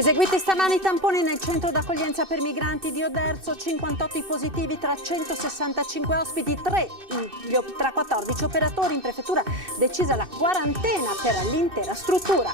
Eseguiti stamani i tamponi nel centro d'accoglienza per migranti di Oderzo, 58 i positivi tra 165 ospiti, 3 tra 14 operatori. In prefettura decisa la quarantena per l'intera struttura.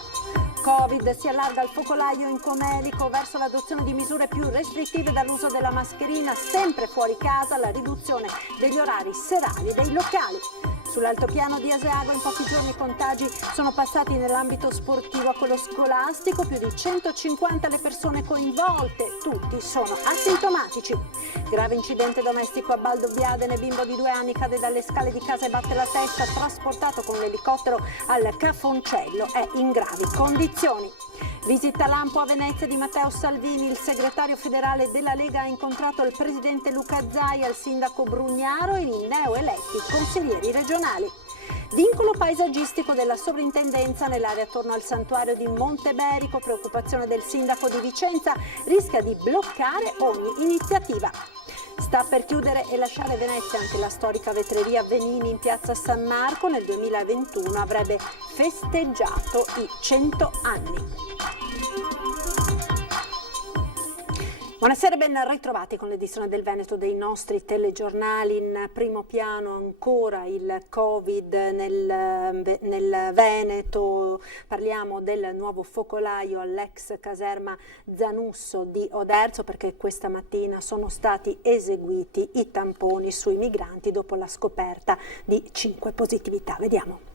Covid, si allarga il focolaio in Comelico verso l'adozione di misure più restrittive dall'uso della mascherina, sempre fuori casa, la riduzione degli orari serali dei locali. Sull'altopiano di Asiago in pochi giorni i contagi sono passati nell'ambito sportivo a quello scolastico, più di 150 le persone coinvolte, tutti sono asintomatici. Grave incidente domestico a Baldobbiadene, bimbo di 2 anni cade dalle scale di casa e batte la testa, trasportato con l'elicottero al Cafoncello, è in gravi condizioni. Visita lampo a Venezia di Matteo Salvini, il segretario federale della Lega ha incontrato il presidente Luca Zaia, il sindaco Brugnaro e i neoeletti consiglieri regionali. Vincolo paesaggistico della sovrintendenza nell'area attorno al santuario di Monteberico, preoccupazione del sindaco di Vicenza, rischia di bloccare ogni iniziativa. Sta per chiudere e lasciare Venezia anche la storica vetreria Venini in piazza San Marco. Nel 2021 avrebbe festeggiato i 100 anni. Buonasera, ben ritrovati con l'edizione del Veneto dei nostri telegiornali. In primo piano ancora il Covid nel Veneto. Parliamo del nuovo focolaio all'ex caserma Zanusso di Oderzo, perché questa mattina sono stati eseguiti i tamponi sui migranti dopo la scoperta di 5 positività. Vediamo.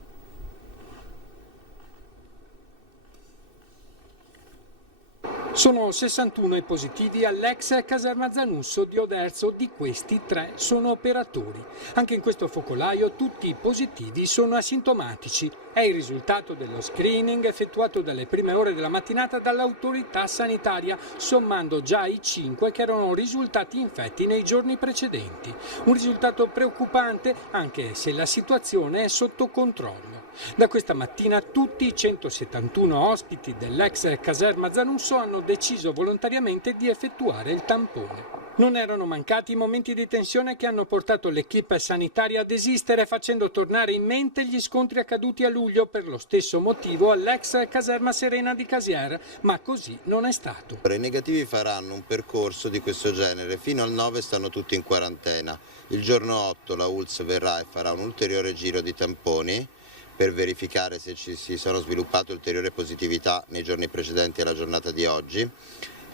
Sono 61 i positivi all'ex caserma Zanusso di Oderzo, di questi 3 sono operatori. Anche in questo focolaio tutti i positivi sono asintomatici. È il risultato dello screening effettuato dalle prime ore della mattinata dall'autorità sanitaria, sommando già i 5 che erano risultati infetti nei giorni precedenti. Un risultato preoccupante anche se la situazione è sotto controllo. Da questa mattina tutti i 171 ospiti dell'ex caserma Zanusso hanno deciso volontariamente di effettuare il tampone. Non erano mancati i momenti di tensione che hanno portato l'equipe sanitaria a desistere, facendo tornare in mente gli scontri accaduti a luglio per lo stesso motivo all'ex caserma Serena di Casier, ma così non è stato. I negativi faranno un percorso di questo genere, fino al 9 stanno tutti in quarantena. Il giorno 8 la ULSS verrà e farà un ulteriore giro di tamponi per verificare se si sono sviluppate ulteriori positività nei giorni precedenti alla giornata di oggi,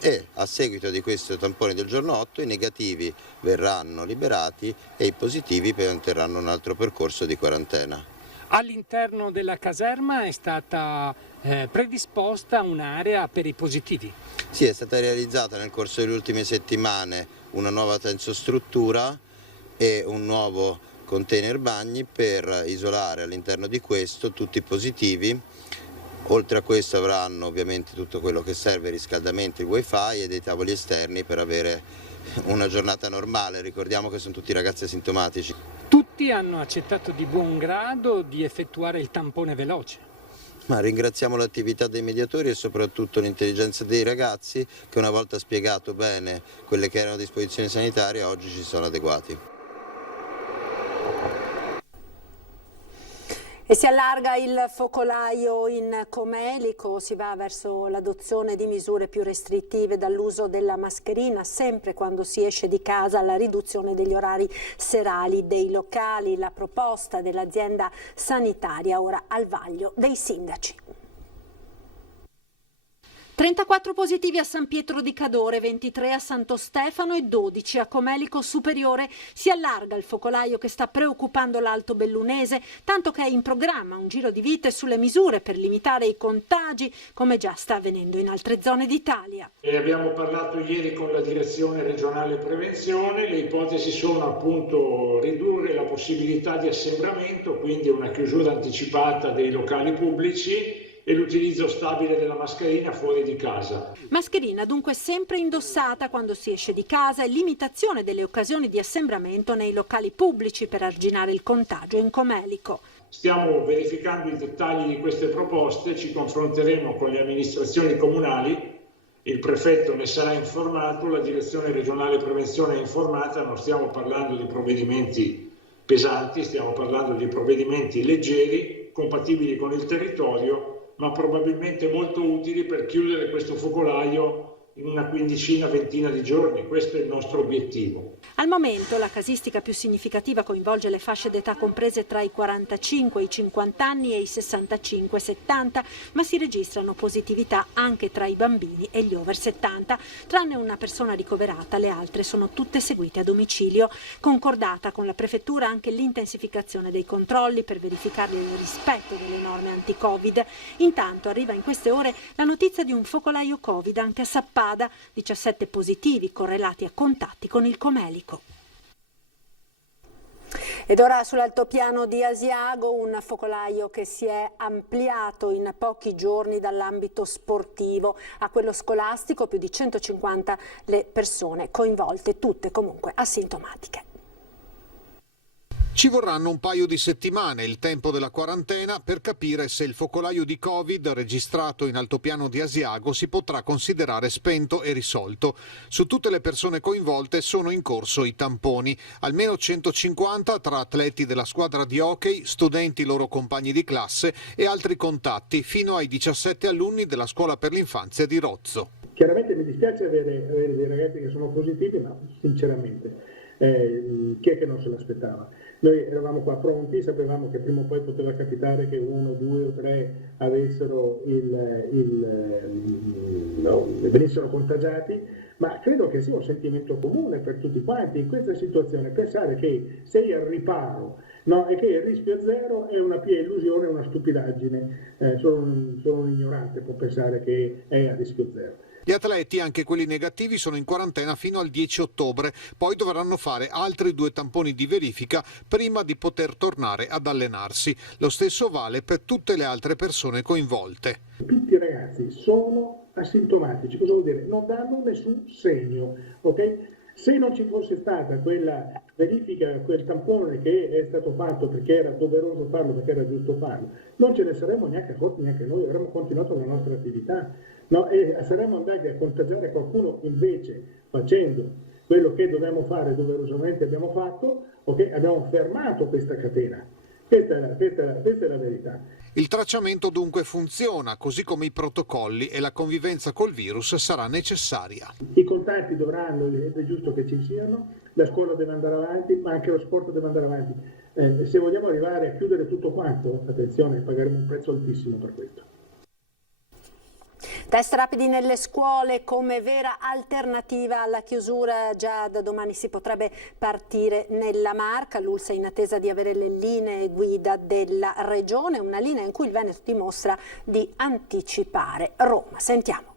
e a seguito di questo tampone del giorno 8 i negativi verranno liberati e i positivi poi terranno un altro percorso di quarantena. All'interno della caserma è stata predisposta un'area per i positivi. Sì, è stata realizzata nel corso delle ultime settimane una nuova tensostruttura e un nuovo container bagni per isolare all'interno di questo tutti i positivi. Oltre a questo avranno ovviamente tutto quello che serve, riscaldamento, il wifi e dei tavoli esterni per avere una giornata normale. Ricordiamo che sono tutti ragazzi asintomatici. Tutti hanno accettato di buon grado di effettuare il tampone veloce. Ma ringraziamo l'attività dei mediatori e soprattutto l'intelligenza dei ragazzi che, una volta spiegato bene quelle che erano a disposizione sanitaria, oggi ci sono adeguati. E si allarga il focolaio in Comelico, si va verso l'adozione di misure più restrittive dall'uso della mascherina, sempre quando si esce di casa, alla riduzione degli orari serali dei locali. La proposta dell'azienda sanitaria ora al vaglio dei sindaci. 34 positivi a San Pietro di Cadore, 23 a Santo Stefano e 12 a Comelico Superiore. Si allarga il focolaio che sta preoccupando l'Alto Bellunese, tanto che è in programma un giro di vite sulle misure per limitare i contagi, come già sta avvenendo in altre zone d'Italia. Abbiamo parlato ieri con la direzione regionale prevenzione, le ipotesi sono appunto ridurre la possibilità di assembramento, quindi una chiusura anticipata dei locali pubblici, e l'utilizzo stabile della mascherina fuori di casa. Mascherina dunque sempre indossata quando si esce di casa e limitazione delle occasioni di assembramento nei locali pubblici per arginare il contagio in Comelico. Stiamo verificando i dettagli di queste proposte, ci confronteremo con le amministrazioni comunali, il prefetto ne sarà informato, la direzione regionale prevenzione è informata, non stiamo parlando di provvedimenti pesanti, stiamo parlando di provvedimenti leggeri, compatibili con il territorio, ma probabilmente molto utili per chiudere questo focolaio in una quindicina, ventina di giorni. Questo è il nostro obiettivo. Al momento la casistica più significativa coinvolge le fasce d'età comprese tra i 45 e i 50 anni e i 65-70, ma si registrano positività anche tra i bambini e gli over 70. Tranne una persona ricoverata, le altre sono tutte seguite a domicilio. Concordata con la prefettura anche l'intensificazione dei controlli per verificare il rispetto delle norme anti-Covid. Intanto arriva in queste ore la notizia di un focolaio Covid anche a Sappada, 17 positivi correlati a contatti con il Comelico. Ed ora sull'altopiano di Asiago un focolaio che si è ampliato in pochi giorni dall'ambito sportivo a quello scolastico, più di 150 le persone coinvolte, tutte comunque asintomatiche. Ci vorranno un paio di settimane, il tempo della quarantena, per capire se il focolaio di Covid registrato in altopiano di Asiago si potrà considerare spento e risolto. Su tutte le persone coinvolte sono in corso i tamponi, almeno 150 tra atleti della squadra di hockey, studenti loro compagni di classe e altri contatti, fino ai 17 alunni della scuola per l'infanzia di Rozzo. Chiaramente mi dispiace avere dei ragazzi che sono positivi, ma sinceramente chi è che non se l'aspettava? Noi eravamo qua pronti, sapevamo che prima o poi poteva capitare che 1, 2 o 3 avessero venissero contagiati, ma credo che sia un sentimento comune per tutti quanti in questa situazione, pensare che sei al riparo, no, e che il rischio è zero è una pia illusione, una stupidaggine. Solo un ignorante può pensare che è a rischio zero. Gli atleti, anche quelli negativi, sono in quarantena fino al 10 ottobre, poi dovranno fare altri 2 tamponi di verifica prima di poter tornare ad allenarsi. Lo stesso vale per tutte le altre persone coinvolte. Tutti i ragazzi sono asintomatici, cosa vuol dire? Non danno nessun segno, ok? Se non ci fosse stata quella verifica, quel tampone che è stato fatto perché era doveroso farlo, perché era giusto farlo, non ce ne saremmo neanche accorti neanche noi, avremmo continuato la nostra attività. No, e saremmo andati a contagiare qualcuno invece facendo quello che dovevamo fare doverosamente abbiamo fatto, ok? Abbiamo fermato questa catena. Questa è la verità. Il tracciamento dunque funziona, così come i protocolli, e la convivenza col virus sarà necessaria. I contatti dovranno, ed è giusto che ci siano, la scuola deve andare avanti, ma anche lo sport deve andare avanti. Se vogliamo arrivare a chiudere tutto quanto, attenzione, pagheremo un prezzo altissimo per questo. Test rapidi nelle scuole come vera alternativa alla chiusura. Già da domani si potrebbe partire nella Marca. L'ULSS è in attesa di avere le linee guida della Regione, una linea in cui il Veneto dimostra di anticipare Roma. Sentiamo.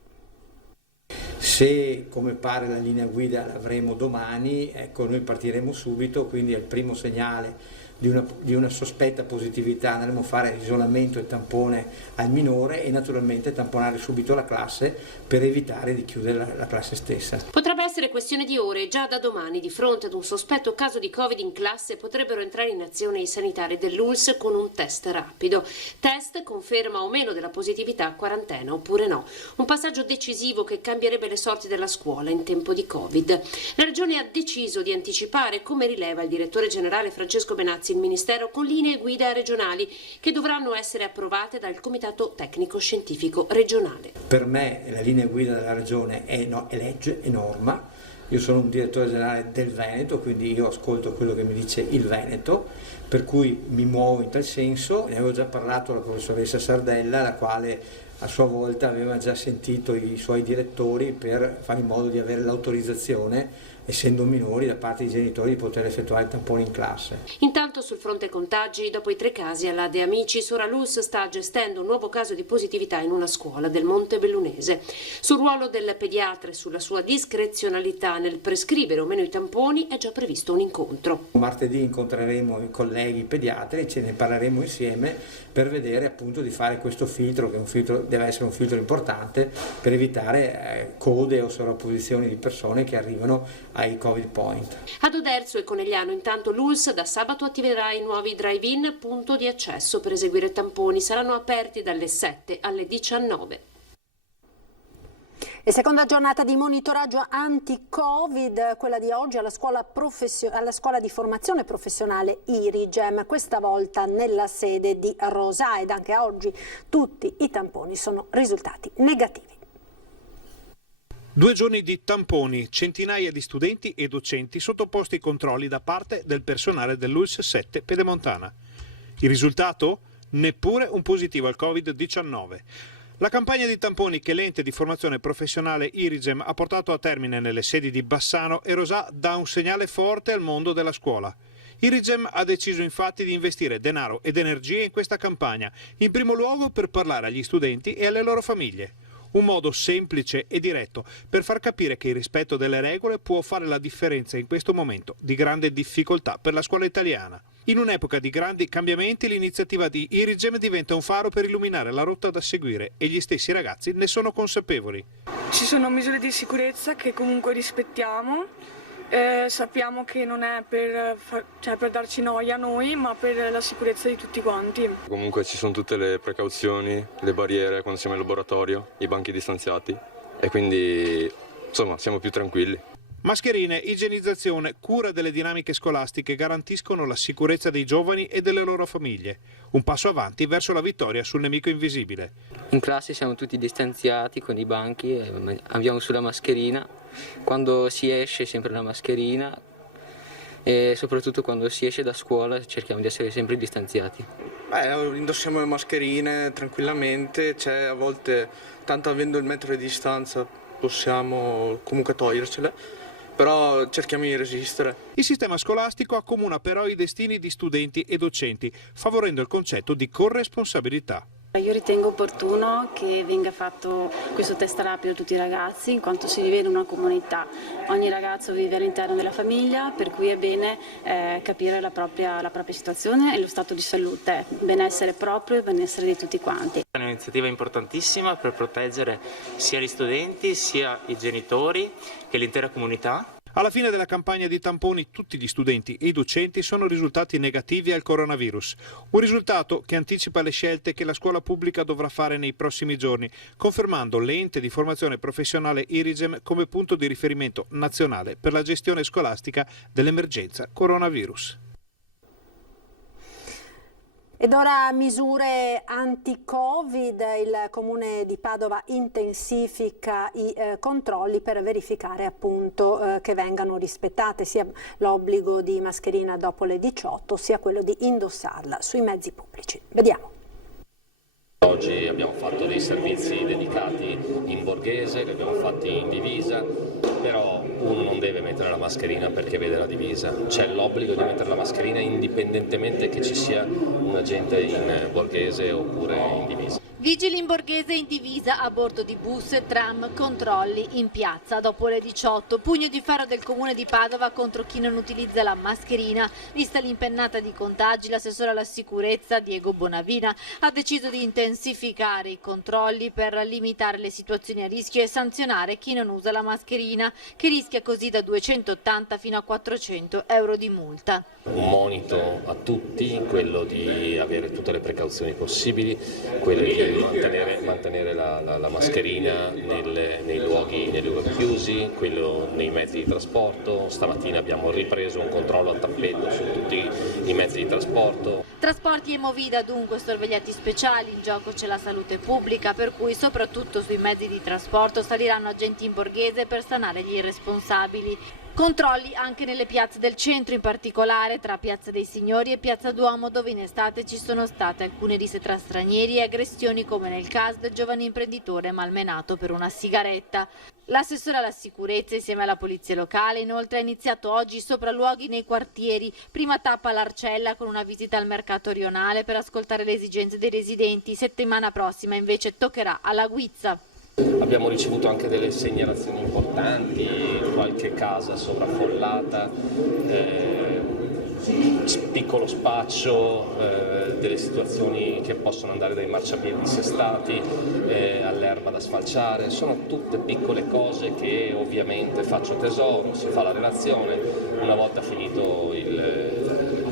Se, come pare, la linea guida l'avremo domani, ecco, noi partiremo subito, quindi è il primo segnale di una sospetta positività, andremo a fare isolamento e tampone al minore e naturalmente tamponare subito la classe per evitare di chiudere la classe stessa. Potrebbe essere questione di ore. Già da domani, di fronte ad un sospetto caso di Covid in classe, potrebbero entrare in azione i sanitari dell'ULSS con un test rapido. Test conferma o meno della positività a quarantena oppure no. Un passaggio decisivo che cambierebbe le sorti della scuola in tempo di Covid. La Regione ha deciso di anticipare, come rileva il direttore generale Francesco Benazzi, il Ministero, con linee guida regionali che dovranno essere approvate dal Comitato Tecnico Scientifico regionale. Per me la linea guida della Regione è legge, è norma. Io sono un direttore generale del Veneto, quindi io ascolto quello che mi dice il Veneto, per cui mi muovo in tal senso. Ne avevo già parlato alla professoressa Sardella, la quale a sua volta aveva già sentito i suoi direttori per fare in modo di avere l'autorizzazione, essendo minori, da parte dei genitori, di poter effettuare i tamponi in classe. Intanto sul fronte contagi, dopo i 3 casi alla De Amicis, ora l'ULSS sta gestendo un nuovo caso di positività in una scuola del Monte Bellunese. Sul ruolo del pediatra e sulla sua discrezionalità nel prescrivere o meno i tamponi è già previsto un incontro. Martedì incontreremo i colleghi pediatri e ce ne parleremo insieme per vedere appunto di fare questo filtro, che deve essere un filtro importante per evitare code o sovrapposizioni di persone che arrivano ai Covid point. Ad Oderzo e Conegliano intanto l'ULSS da sabato attiverà i nuovi drive-in punto di accesso per eseguire tamponi. Saranno aperti dalle 7 alle 19. E seconda giornata di monitoraggio anti-Covid, quella di oggi alla scuola di formazione professionale Irigem, questa volta nella sede di Rosà, ed anche oggi tutti i tamponi sono risultati negativi. 2 giorni di tamponi, centinaia di studenti e docenti sottoposti ai controlli da parte del personale dell'ULSS 7 Pedemontana. Il risultato? Neppure un positivo al Covid-19. La campagna di tamponi che l'ente di formazione professionale Irigem ha portato a termine nelle sedi di Bassano e Rosà dà un segnale forte al mondo della scuola. Irigem ha deciso infatti di investire denaro ed energie in questa campagna, in primo luogo per parlare agli studenti e alle loro famiglie. Un modo semplice e diretto per far capire che il rispetto delle regole può fare la differenza in questo momento di grande difficoltà per la scuola italiana. In un'epoca di grandi cambiamenti, l'iniziativa di Irigem diventa un faro per illuminare la rotta da seguire e gli stessi ragazzi ne sono consapevoli. Ci sono misure di sicurezza che comunque rispettiamo, sappiamo che non è per darci noia a noi, ma per la sicurezza di tutti quanti. Comunque ci sono tutte le precauzioni, le barriere quando siamo in laboratorio, i banchi distanziati e quindi insomma siamo più tranquilli. Mascherine, igienizzazione, cura delle dinamiche scolastiche garantiscono la sicurezza dei giovani e delle loro famiglie. Un passo avanti verso la vittoria sul nemico invisibile. In classe siamo tutti distanziati con i banchi e abbiamo sulla mascherina. Quando si esce sempre la mascherina e soprattutto quando si esce da scuola cerchiamo di essere sempre distanziati. Indossiamo le mascherine tranquillamente, a volte tanto avendo il metro di distanza possiamo comunque togliercele. Però cerchiamo di resistere. Il sistema scolastico accomuna però i destini di studenti e docenti, favorendo il concetto di corresponsabilità. Io ritengo opportuno che venga fatto questo test rapido a tutti i ragazzi, in quanto si vive in una comunità. Ogni ragazzo vive all'interno della famiglia, per cui è bene capire la propria situazione e lo stato di salute, benessere proprio e benessere di tutti quanti. È un'iniziativa importantissima per proteggere sia gli studenti, sia i genitori che l'intera comunità. Alla fine della campagna di tamponi tutti gli studenti e i docenti sono risultati negativi al coronavirus, un risultato che anticipa le scelte che la scuola pubblica dovrà fare nei prossimi giorni, confermando l'ente di formazione professionale Irigem come punto di riferimento nazionale per la gestione scolastica dell'emergenza coronavirus. Ed ora misure anti-Covid, il Comune di Padova intensifica i controlli per verificare appunto che vengano rispettate sia l'obbligo di mascherina dopo le 18 sia quello di indossarla sui mezzi pubblici. Vediamo. Oggi abbiamo fatto dei servizi dedicati in borghese, li abbiamo fatti in divisa, però uno non deve mettere la mascherina perché vede la divisa, c'è l'obbligo di mettere la mascherina indipendentemente che ci sia un agente in borghese oppure in divisa. Vigili in borghese in divisa a bordo di bus, tram, controlli in piazza dopo le 18. Pugno di ferro del Comune di Padova contro chi non utilizza la mascherina. Vista l'impennata di contagi, l'assessore alla sicurezza Diego Bonavina ha deciso di intensificare i controlli per limitare le situazioni a rischio e sanzionare chi non usa la mascherina, che rischia così da 280 fino a 400 euro di multa. Un monito a tutti, quello di avere tutte le precauzioni possibili, quello di mantenere la mascherina nei luoghi chiusi, quello nei mezzi di trasporto. Stamattina abbiamo ripreso un controllo a tappeto su tutti i mezzi di trasporto. Trasporti e movida dunque sorvegliati speciali, in gioco c'è la salute pubblica, per cui soprattutto sui mezzi di trasporto saliranno agenti in borghese per sanare gli irresponsabili. Controlli anche nelle piazze del centro, in particolare tra Piazza dei Signori e Piazza Duomo, dove in estate ci sono state alcune risse tra stranieri e aggressioni, come nel caso del giovane imprenditore malmenato per una sigaretta. L'assessore alla sicurezza insieme alla polizia locale inoltre ha iniziato oggi sopralluoghi nei quartieri, prima tappa all'Arcella con una visita al mercato rionale per ascoltare le esigenze dei residenti. Settimana prossima invece toccherà alla Guizza. Abbiamo ricevuto anche delle segnalazioni importanti, qualche casa sovraffollata, piccolo spaccio, delle situazioni che possono andare dai marciapiedi dissestati all'erba da sfalciare. Sono tutte piccole cose che ovviamente faccio tesoro, si fa la relazione. Una volta finito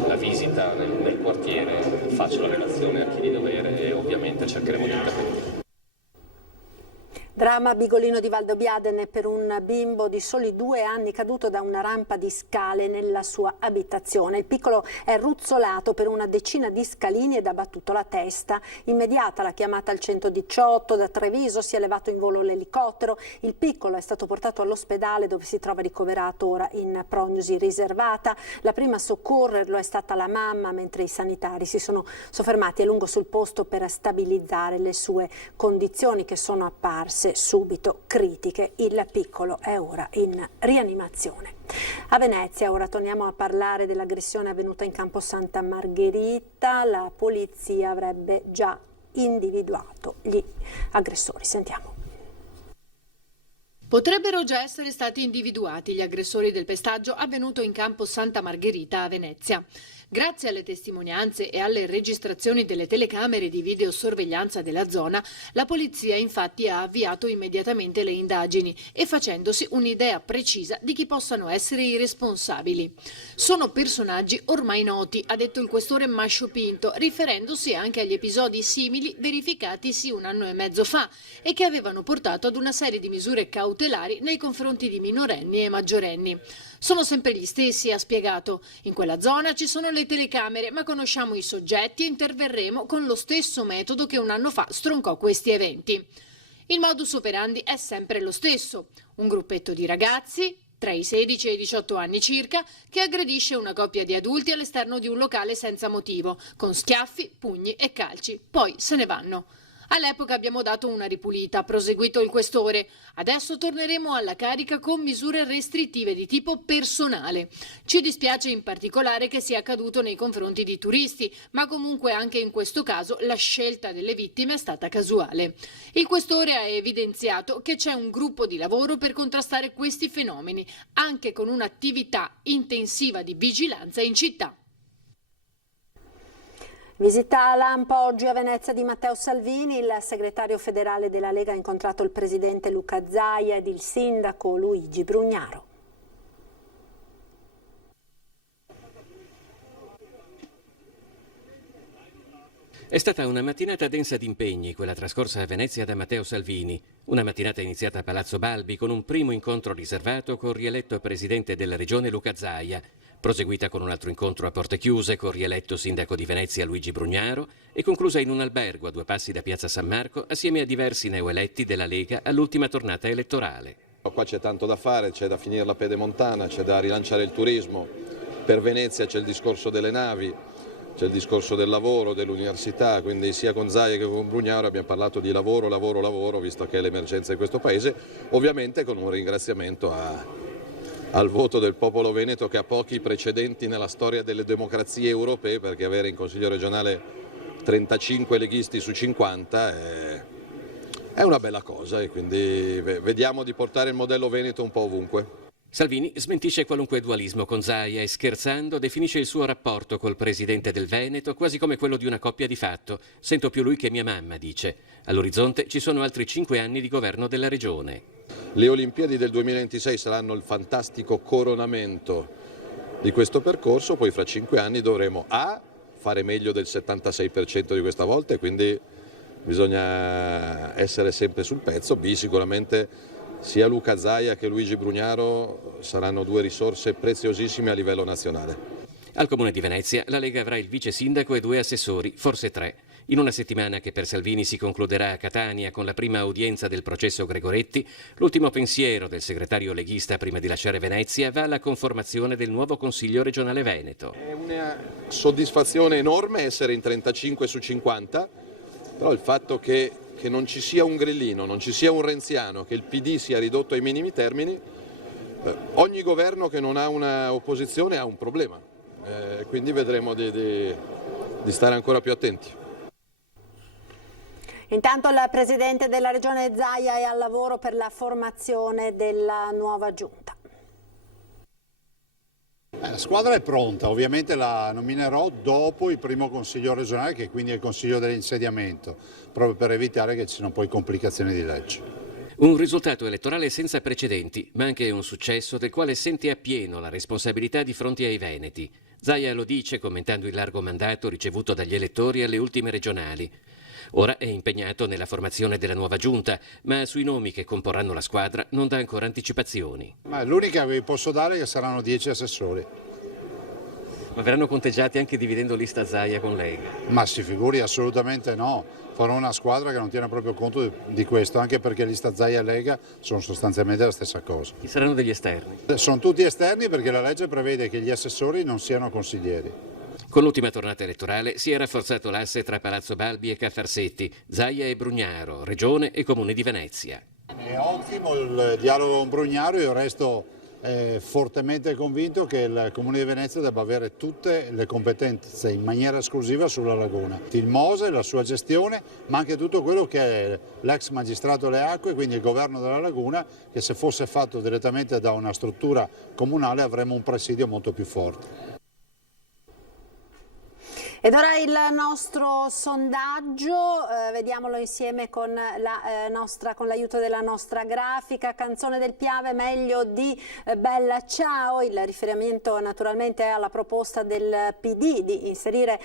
la visita nel quartiere faccio la relazione a chi di dovere e ovviamente cercheremo di intervenire. Dramma Bigolino di Valdobbiadene per un bimbo di soli 2 anni caduto da una rampa di scale nella sua abitazione. Il piccolo è ruzzolato per una decina di scalini ed ha battuto la testa. Immediata la chiamata al 118, da Treviso si è levato in volo l'elicottero. Il piccolo è stato portato all'ospedale dove si trova ricoverato ora in prognosi riservata. La prima a soccorrerlo è stata la mamma, mentre i sanitari si sono soffermati a lungo sul posto per stabilizzare le sue condizioni, che sono apparse subito critiche. Il piccolo è ora in rianimazione. A Venezia ora torniamo a parlare dell'aggressione avvenuta in campo Santa Margherita. La polizia avrebbe già individuato gli aggressori. Sentiamo. Potrebbero già essere stati individuati gli aggressori del pestaggio avvenuto in campo Santa Margherita a Venezia. Grazie alle testimonianze e alle registrazioni delle telecamere di videosorveglianza della zona, la polizia infatti ha avviato immediatamente le indagini e facendosi un'idea precisa di chi possano essere i responsabili. Sono personaggi ormai noti, ha detto il questore Mascio Pinto, riferendosi anche agli episodi simili verificatisi 1 anno e mezzo fa e che avevano portato ad una serie di misure cautelari nei confronti di minorenni e maggiorenni. Sono sempre gli stessi, ha spiegato. In quella zona ci sono le telecamere, ma conosciamo i soggetti e interverremo con lo stesso metodo che 1 anno fa stroncò questi eventi. Il modus operandi è sempre lo stesso. Un gruppetto di ragazzi, tra i 16 e i 18 anni circa, che aggredisce una coppia di adulti all'esterno di un locale senza motivo, con schiaffi, pugni e calci. Poi se ne vanno. All'epoca abbiamo dato una ripulita, ha proseguito il questore. Adesso torneremo alla carica con misure restrittive di tipo personale. Ci dispiace in particolare che sia accaduto nei confronti di turisti, ma comunque anche in questo caso la scelta delle vittime è stata casuale. Il questore ha evidenziato che c'è un gruppo di lavoro per contrastare questi fenomeni, anche con un'attività intensiva di vigilanza in città. Visita lampo oggi a Venezia di Matteo Salvini. Il segretario federale della Lega ha incontrato il presidente Luca Zaia ed il sindaco Luigi Brugnaro. È stata una mattinata densa di impegni, quella trascorsa a Venezia da Matteo Salvini. Una mattinata iniziata a Palazzo Balbi con un primo incontro riservato con il rieletto presidente della regione Luca Zaia, proseguita con un altro incontro a porte chiuse con il rieletto sindaco di Venezia Luigi Brugnaro e conclusa in un albergo a 2 passi da Piazza San Marco assieme a diversi neoeletti della Lega all'ultima tornata elettorale. Qua c'è tanto da fare, c'è da finire la pedemontana, c'è da rilanciare il turismo. Per Venezia c'è il discorso delle navi, c'è il discorso del lavoro, dell'università, quindi sia con Zaia che con Brugnaro abbiamo parlato di lavoro, visto che è l'emergenza di questo paese, ovviamente con un ringraziamento al voto del popolo veneto, che ha pochi precedenti nella storia delle democrazie europee, perché avere in Consiglio regionale 35 leghisti su 50 è una bella cosa, e quindi vediamo di portare il modello veneto un po' ovunque. Salvini smentisce qualunque dualismo con Zaia e, scherzando, definisce il suo rapporto col presidente del Veneto quasi come quello di una coppia di fatto. Sento più lui che mia mamma, dice. All'orizzonte ci sono altri 5 anni di governo della regione. Le Olimpiadi del 2026 saranno il fantastico coronamento di questo percorso, poi fra 5 anni dovremo A, fare meglio del 76% di questa volta, e quindi bisogna essere sempre sul pezzo, B, sicuramente sia Luca Zaia che Luigi Brugnaro saranno 2 risorse preziosissime a livello nazionale. Al Comune di Venezia la Lega avrà il vice sindaco e 2 assessori, forse 3. In una settimana che per Salvini si concluderà a Catania con la prima udienza del processo Gregoretti, l'ultimo pensiero del segretario leghista prima di lasciare Venezia va alla conformazione del nuovo Consiglio regionale Veneto. È una soddisfazione enorme essere in 35 su 50, però il fatto che non ci sia un grillino, non ci sia un renziano, che il PD sia ridotto ai minimi termini, ogni governo che non ha una opposizione ha un problema, quindi vedremo di stare ancora più attenti. Intanto il presidente della regione Zaia è al lavoro per la formazione della nuova giunta. La squadra è pronta, ovviamente la nominerò dopo il primo consiglio regionale, che quindi è il consiglio dell'insediamento, proprio per evitare che ci siano poi complicazioni di legge. Un risultato elettorale senza precedenti, ma anche un successo del quale sente appieno la responsabilità di fronte ai veneti. Zaia lo dice commentando il largo mandato ricevuto dagli elettori alle ultime regionali. Ora è impegnato nella formazione della nuova giunta, ma sui nomi che comporranno la squadra non dà ancora anticipazioni. Ma l'unica che vi posso dare è che saranno 10 assessori. Ma verranno conteggiati anche dividendo lista Zaia con Lega? Ma si figuri, assolutamente no. Farò una squadra che non tiene proprio conto di questo, anche perché lista Zaia e Lega sono sostanzialmente la stessa cosa. Ci saranno degli esterni? Sono tutti esterni perché la legge prevede che gli assessori non siano consiglieri. Con l'ultima tornata elettorale si è rafforzato l'asse tra Palazzo Balbi e Caffarsetti, Zaia e Brugnaro, Regione e Comune di Venezia. È ottimo il dialogo con Brugnaro, io resto fortemente convinto che il Comune di Venezia debba avere tutte le competenze in maniera esclusiva sulla laguna. Il Mose, la sua gestione, ma anche tutto quello che è l'ex magistrato alle acque, quindi il governo della laguna, che se fosse fatto direttamente da una struttura comunale avremmo un presidio molto più forte. Ed ora il nostro sondaggio, vediamolo insieme con l'aiuto della nostra grafica. Canzone del Piave meglio di Bella Ciao, il riferimento naturalmente è alla proposta del PD di inserire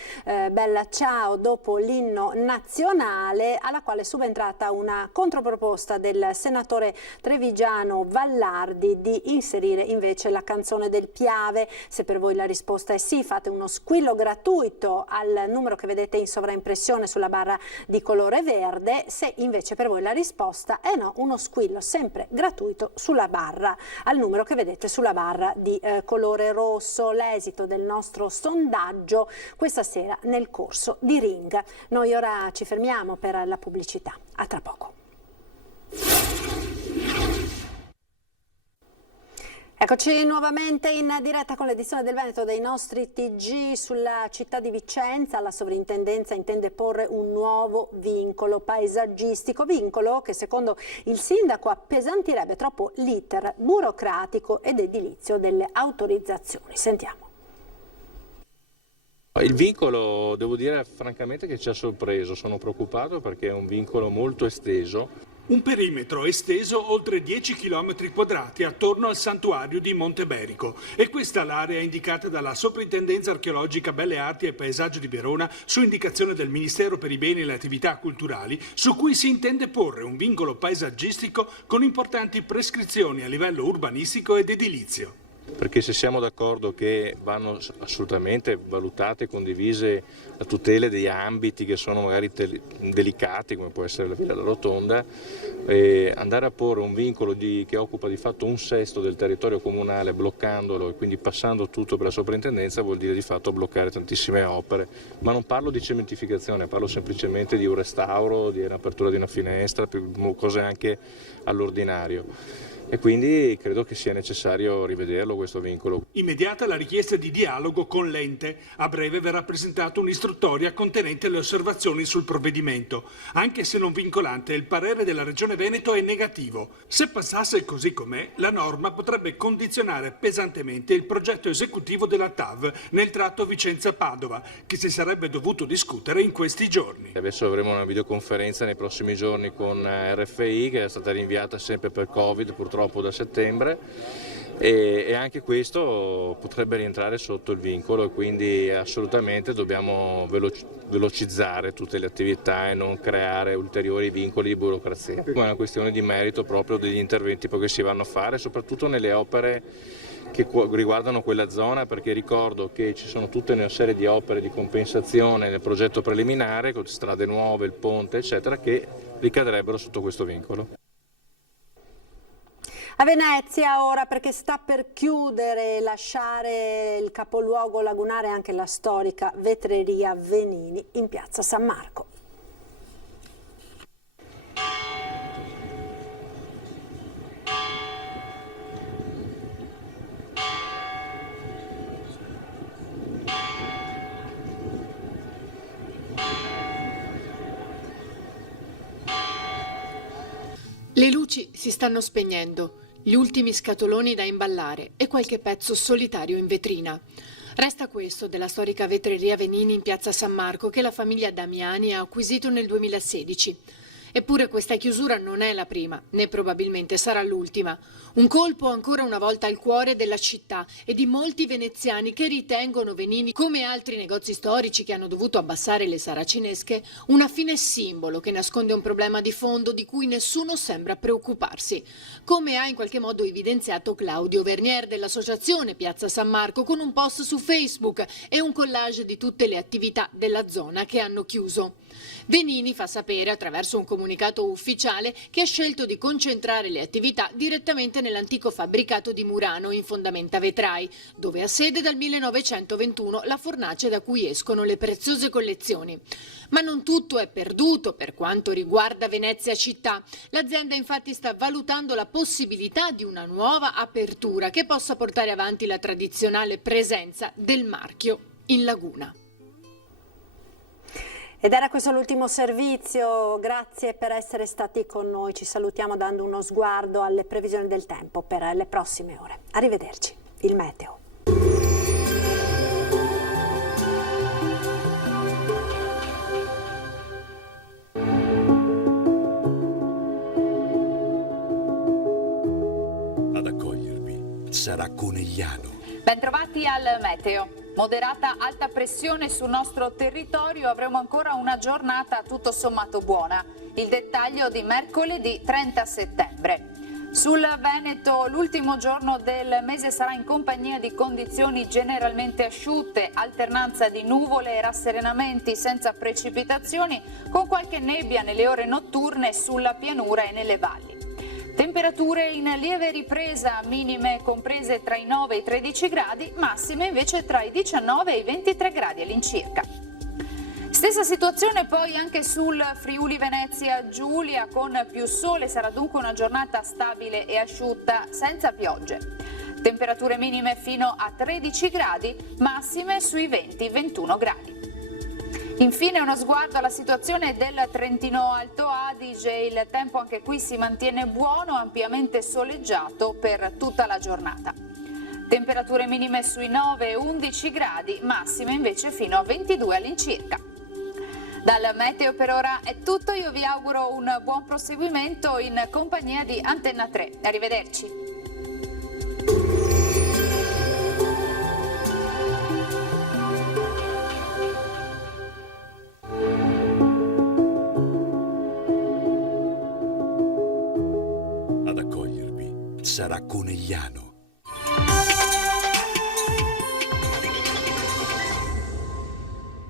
Bella Ciao dopo l'inno nazionale, alla quale è subentrata una controproposta del senatore trevigiano Vallardi di inserire invece la Canzone del Piave. Se per voi la risposta è sì, fate uno squillo gratuito al numero che vedete in sovraimpressione sulla barra di colore verde. Se invece per voi la risposta è no, uno squillo sempre gratuito sulla barra al numero che vedete sulla barra di colore rosso. L'esito del nostro sondaggio questa sera nel corso di Ring. Noi ora ci fermiamo per la pubblicità. A tra poco. Eccoci nuovamente in diretta con l'edizione del Veneto dei nostri TG. Sulla città di Vicenza la sovrintendenza intende porre un nuovo vincolo paesaggistico, vincolo che secondo il sindaco appesantirebbe troppo l'iter burocratico ed edilizio delle autorizzazioni. Sentiamo. Il vincolo, devo dire francamente che ci ha sorpreso, sono preoccupato perché è un vincolo molto esteso. Un perimetro esteso oltre 10 km quadrati attorno al santuario di Monteberico. E questa l'area indicata dalla Soprintendenza Archeologica Belle Arti e Paesaggio di Verona su indicazione del Ministero per i Beni e le Attività Culturali, su cui si intende porre un vincolo paesaggistico con importanti prescrizioni a livello urbanistico ed edilizio. Perché se siamo d'accordo che vanno assolutamente valutate e condivise la tutela degli ambiti che sono magari delicati, come può essere la Villa della Rotonda, andare a porre un vincolo che occupa di fatto 1/6 del territorio comunale, bloccandolo e quindi passando tutto per la soprintendenza, vuol dire di fatto bloccare tantissime opere. Ma non parlo di cementificazione, parlo semplicemente di un restauro, di un'apertura di una finestra, cose anche all'ordinario. E quindi credo che sia necessario rivederlo questo vincolo. Immediata la richiesta di dialogo con l'ente. A breve verrà presentata un'istruttoria contenente le osservazioni sul provvedimento. Anche se non vincolante, il parere della Regione Veneto è negativo. Se passasse così com'è, la norma potrebbe condizionare pesantemente il progetto esecutivo della TAV nel tratto Vicenza-Padova, che si sarebbe dovuto discutere in questi giorni. Adesso avremo una videoconferenza nei prossimi giorni con RFI, che è stata rinviata sempre per Covid, purtroppo da settembre, e anche questo potrebbe rientrare sotto il vincolo e quindi assolutamente dobbiamo velocizzare tutte le attività e non creare ulteriori vincoli di burocrazia. È una questione di merito proprio degli interventi che si vanno a fare, soprattutto nelle opere che riguardano quella zona, perché ricordo che ci sono tutta una serie di opere di compensazione nel progetto preliminare, con strade nuove, il ponte eccetera, che ricadrebbero sotto questo vincolo. A Venezia ora, perché sta per chiudere e lasciare il capoluogo lagunare anche la storica vetreria Venini in piazza San Marco. Le luci si stanno spegnendo. Gli ultimi scatoloni da imballare e qualche pezzo solitario in vetrina. Resta questo della storica vetreria Venini in piazza San Marco che la famiglia Damiani ha acquisito nel 2016. Eppure questa chiusura non è la prima, né probabilmente sarà l'ultima. Un colpo ancora una volta al cuore della città e di molti veneziani che ritengono Venini, come altri negozi storici che hanno dovuto abbassare le saracinesche, una fine simbolo che nasconde un problema di fondo di cui nessuno sembra preoccuparsi. Come ha in qualche modo evidenziato Claudio Vernier dell'associazione Piazza San Marco con un post su Facebook e un collage di tutte le attività della zona che hanno chiuso. Venini fa sapere attraverso un comunicato ufficiale che ha scelto di concentrare le attività direttamente nell'antico fabbricato di Murano in fondamenta vetrai, dove ha sede dal 1921 la fornace da cui escono le preziose collezioni. Ma non tutto è perduto per quanto riguarda Venezia città. L'azienda infatti sta valutando la possibilità di una nuova apertura che possa portare avanti la tradizionale presenza del marchio in laguna. Ed era questo l'ultimo servizio, grazie per essere stati con noi, ci salutiamo dando uno sguardo alle previsioni del tempo per le prossime ore. Arrivederci, il meteo. Ad accogliervi sarà Conegliano. Bentrovati al meteo. Moderata alta pressione sul nostro territorio, avremo ancora una giornata tutto sommato buona. Il dettaglio di mercoledì 30 settembre. Sul Veneto l'ultimo giorno del mese sarà in compagnia di condizioni generalmente asciutte, alternanza di nuvole e rasserenamenti senza precipitazioni, con qualche nebbia nelle ore notturne sulla pianura e nelle valli. Temperature in lieve ripresa, minime comprese tra i 9 e i 13 gradi, massime invece tra i 19 e i 23 gradi all'incirca. Stessa situazione poi anche sul Friuli Venezia Giulia, con più sole, sarà dunque una giornata stabile e asciutta senza piogge. Temperature minime fino a 13 gradi, massime sui 20-21 gradi. Infine uno sguardo alla situazione del Trentino Alto Adige, il tempo anche qui si mantiene buono, ampiamente soleggiato per tutta la giornata. Temperature minime sui 9-11 gradi, massime invece fino a 22 all'incirca. Dal meteo per ora è tutto, io vi auguro un buon proseguimento in compagnia di Antenna 3. Arrivederci. Ad accogliervi sarà Conegliano.